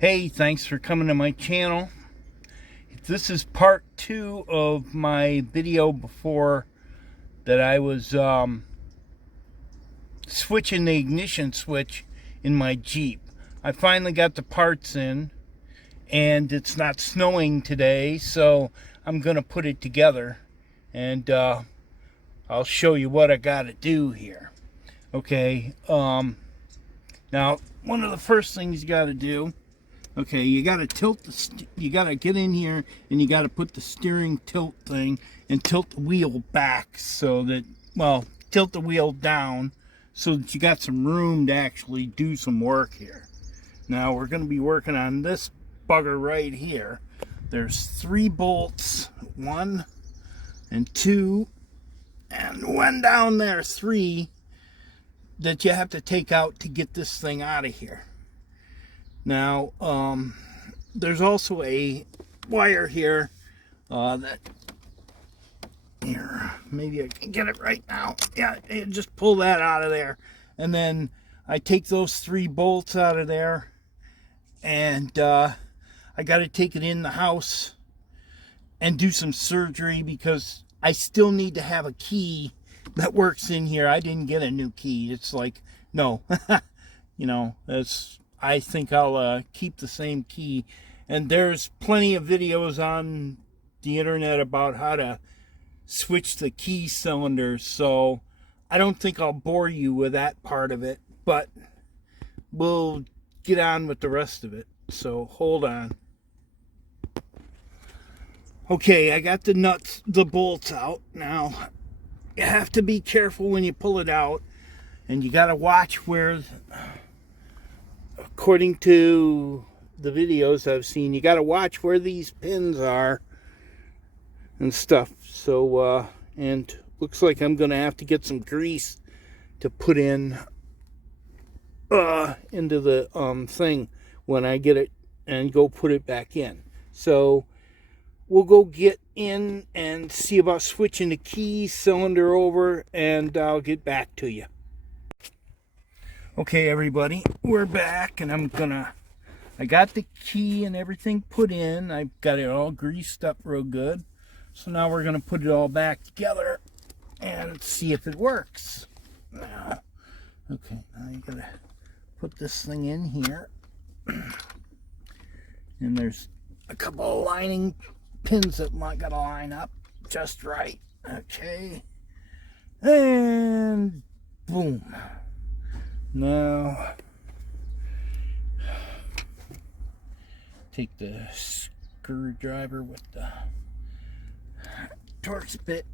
Hey, thanks for coming to my channel. This is part 2 of my video before that I was switching the ignition switch in my Jeep. I finally got the parts in, and it's not snowing today, so I'm going to put it together, and I'll show you what I got to do here. Okay, now one of the first things you got to do, okay, you got to you got to get in here and you got to put the steering tilt thing and tilt the wheel back so that, well, tilt the wheel down so that you got some room to actually do some work here. Now we're going to be working on this bugger right here. There's 3 bolts, 1 and 2 and 1 down there, 3, that you have to take out to get this thing out of here. Now, there's also a wire here that, here, maybe I can get it right now. Yeah, just pull that out of there. And then I take those 3 bolts out of there, and I got to take it in the house and do some surgery because I still need to have a key that works in here. I didn't get a new key. It's like, no, you know, I think I'll keep the same key. And there's plenty of videos on the internet about how to switch the key cylinders, so I don't think I'll bore you with that part of it, but we'll get on with the rest of it. So hold on. Okay, I got the bolts out. Now, you have to be careful when you pull it out, and you got to watch where, according to the videos I've seen, you got to watch where these pins are and stuff. So, and looks like I'm going to have to get some grease to put in into the thing when I get it and go put it back in. So we'll go get in and see about switching the key cylinder over, and I'll get back to you. Okay, everybody, we're back, and I got the key and everything put in. I've got it all greased up real good. So now we're going to put it all back together and see if it works. Now, okay, now you got to put this thing in here. And there's a couple of lining pins that might got to line up just right. Okay. And boom. Now, take the screwdriver with the Torx bit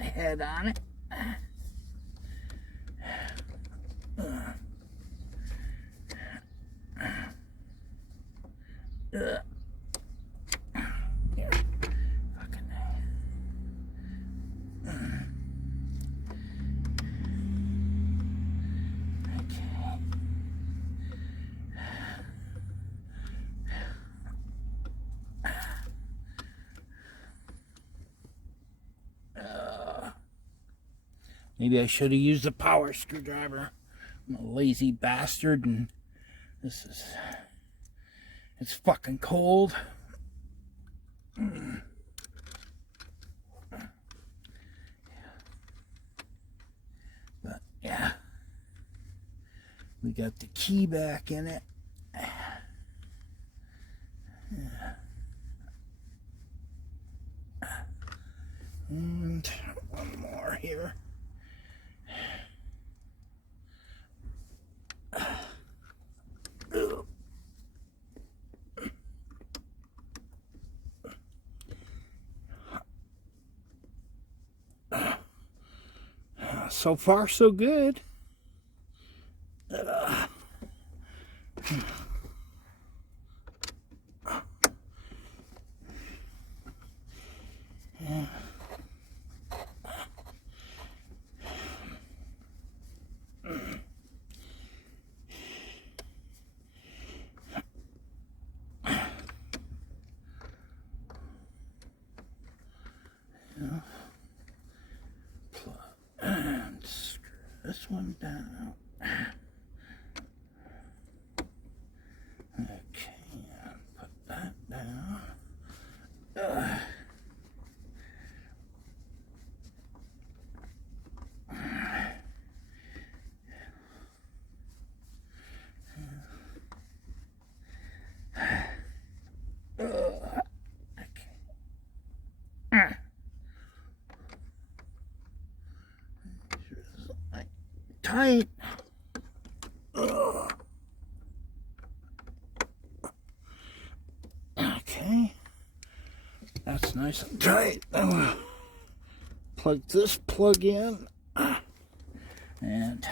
head on it. Here. Fucking. Okay. Maybe I should have used a power screwdriver. I'm a lazy bastard, and it's fucking cold. But yeah, we got the key back in it. And one more here. So far, so good. And screw this one down. Okay. tight. Okay, that's nice and tight. I'm gonna plug this plug in, and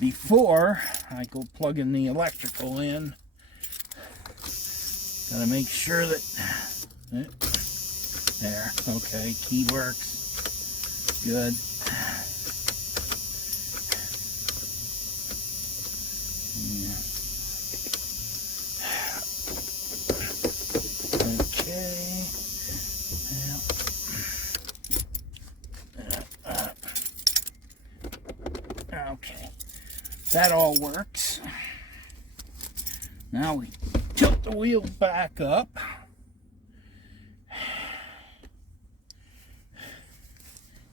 before I go plugging the electrical in, gotta make sure that there. Okay, key works. Good. Okay, that all works. Now we tilt the wheel back up.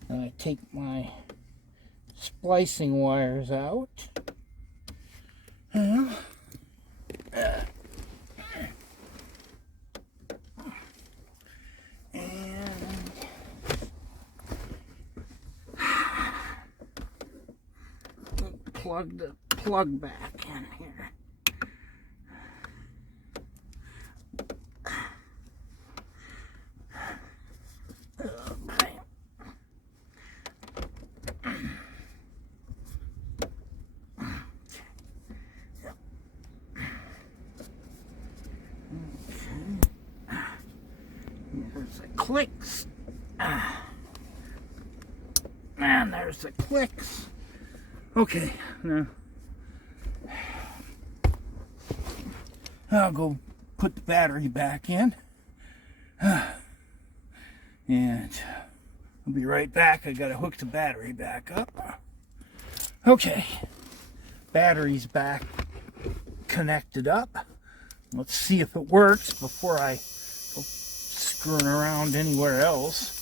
And I take my splicing wires out. And plug the plug back in here. Okay. There's the clicks. And there's the clicks. Okay, now I'll go put the battery back in. And I'll be right back. I gotta hook the battery back up. Okay, battery's back connected up. Let's see if it works before I go screwing around anywhere else.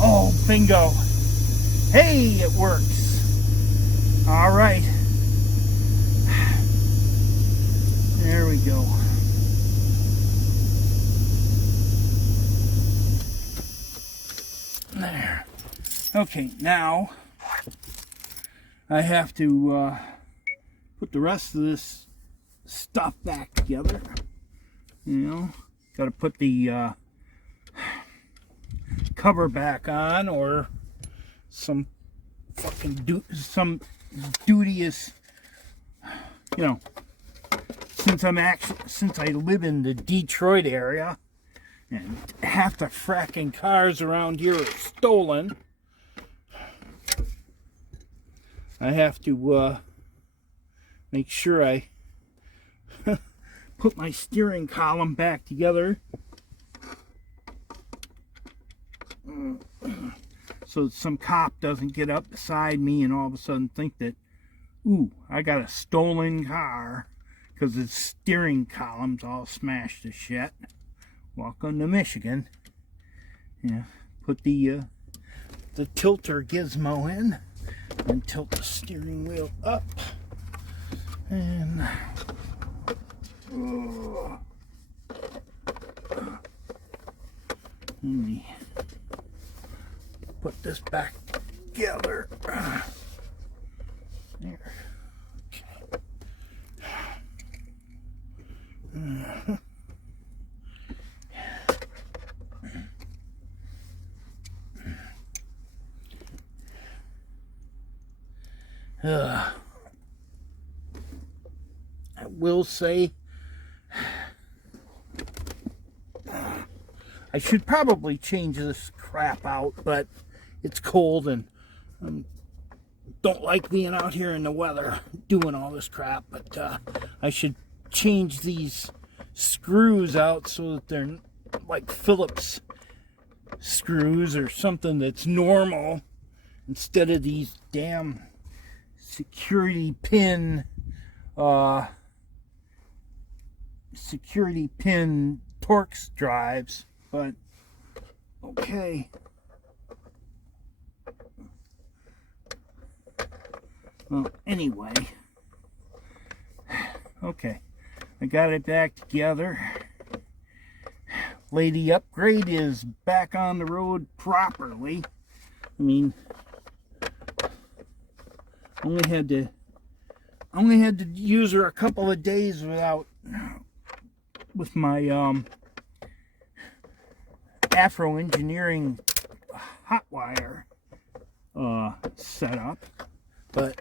Oh, bingo. Hey, it works. All right. There we go. There. Okay, now I have to put the rest of this stuff back together. You know, got to put the cover back on, or some fucking duteous, you know, since I live in the Detroit area and half the fracking cars around here are stolen, I have to make sure I put my steering column back together so some cop doesn't get up beside me and all of a sudden think that, ooh, I got a stolen car because its steering column's all smashed to shit. Welcome to Michigan. Yeah, put the tilter gizmo in and tilt the steering wheel up. And let me put this back together. There. Okay. I will say I should probably change this crap out, but it's cold and don't like being out here in the weather doing all this crap. But I should change these screws out so that they're like Phillips screws or something that's normal, instead of these damn security pin Torx drives. But okay. Well, anyway, okay, I got it back together. lady upgrade is back on the road properly. I mean, only had to use her a couple of days with my Afro Engineering hot wire setup, but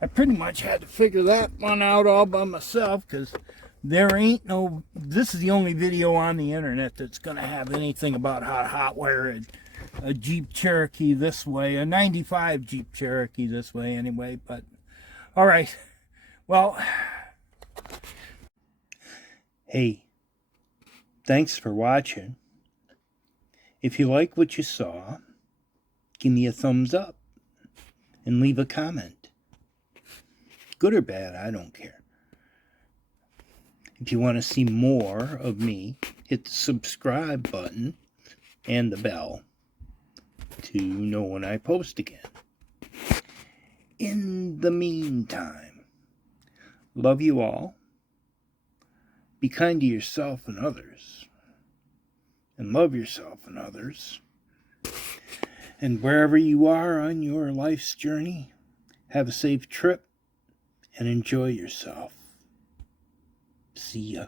I pretty much had to figure that one out all by myself, because there ain't no, this is the only video on the internet that's going to have anything about how to hot wire a Jeep Cherokee this way, a 95 Jeep Cherokee this way anyway. But all right, well, hey, thanks for watching. If you like what you saw, give me a thumbs up and leave a comment. Good or bad, I don't care. If you want to see more of me, hit the subscribe button and the bell to know when I post again. In the meantime, love you all. Be kind to yourself and others. And love yourself and others. And wherever you are on your life's journey, have a safe trip and enjoy yourself. See ya.